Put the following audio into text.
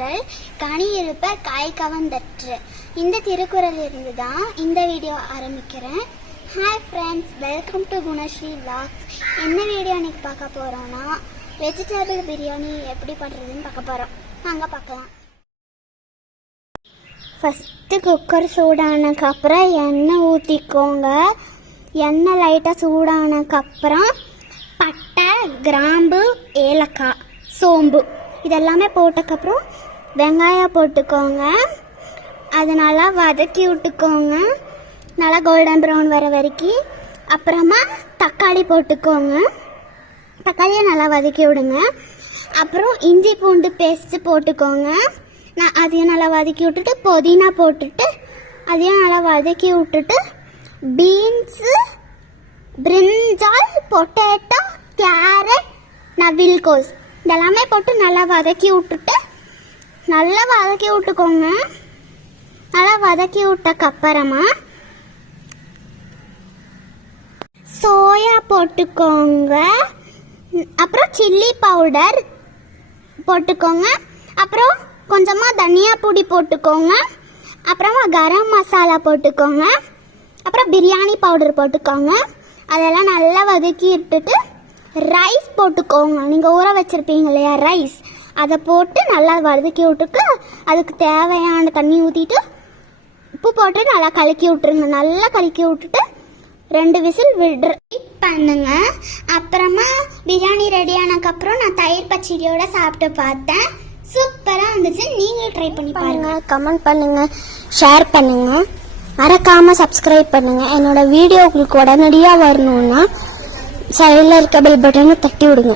திருக்குறள் கனி இருப்ப காய் கவர்ந்தற்று. இந்த திருக்குறள் இருந்து தான் இந்த வீடியோ ஆரம்பிக்கிறேன். Hi friends, welcome to Gunasri vlogs. என்ன வீடியோ இன்னைக்கு பார்க்க போகிறோன்னா வெஜிடபிள் பிரியாணி எப்படி பண்ணுறதுன்னு பார்க்க போகிறோம். வாங்க பார்க்கலாம். ஃபஸ்ட்டு குக்கர் சூடானதுக்கப்புறம் எண்ணெய் ஊற்றிக்கோங்க. எண்ணெய் லைட்டாக சூடானதுக்கப்புறம் பட்டை, கிராம்பு, ஏலக்காய், சோம்பு இதெல்லாமே போட்டதுக்கப்புறம் வெங்காயம் போட்டுக்கோங்க. அது நல்லா வதக்கி விட்டுக்கோங்க, நல்லா கோல்டன் ப்ரௌன் வர வரைக்கும். அப்புறமா தக்காளி போட்டுக்கோங்க, தக்காளியை நல்லா வதக்கி விடுங்க. அப்புறம் இஞ்சி பூண்டு பேஸ்ட்டு போட்டுக்கோங்க. அதையும் நல்லா வதக்கி விட்டுட்டு புதினா போட்டுட்டு அதையும் நல்லா வதக்கி விட்டுட்டு பீன்ஸு, பிரிஞ்சால், பொட்டேட்டோ, கேரட், நவில்கோஸ் இதெல்லாமே போட்டு நல்லா வதக்கி விட்டுட்டு நல்லா வதக்கி விட்டுக்கோங்க. நல்லா வதக்கி விட்டக்கப்புறமா சோயா போட்டுக்கோங்க. அப்புறம் சில்லி பவுடர் போட்டுக்கோங்க. அப்புறம் கொஞ்சமாக தனியா பொடி போட்டுக்கோங்க. அப்புறமா கரம் மசாலா போட்டுக்கோங்க. அப்புறம் பிரியாணி பவுடர் போட்டுக்கோங்க. அதெல்லாம் நல்லா வதக்கி விட்டுட்டு ரைஸ் போட்டுக்கோங்க. நீங்கள் ஊற வச்சுருப்பீங்க இல்லையா ரைஸ், அதை போட்டு நல்லா வதக்கி விட்டுட்டு அதுக்கு தேவையான தண்ணி ஊற்றிட்டு உப்பு போட்டு நல்லா கலக்கி விட்டுருங்க. நல்லா கலக்கி விட்டுட்டு 2 விசில் பண்ணுங்க. அப்புறமா பிரியாணி ரெடி ஆனதுக்கப்புறம் நான் தயிர் பச்சடியோட சாப்பிட்டு பார்த்தேன். சூப்பராக இருந்துச்சு. நீங்கள் ட்ரை பண்ணி பாருங்க. கமெண்ட் பண்ணுங்க, ஷேர் பண்ணுங்க, மறக்காம சப்ஸ்கிரைப் பண்ணுங்க. என்னோட வீடியோ உங்களுக்கு உடனடியாக வரணும்னா சைடில் இருக்க பெல் பட்டனை தட்டி விடுங்க.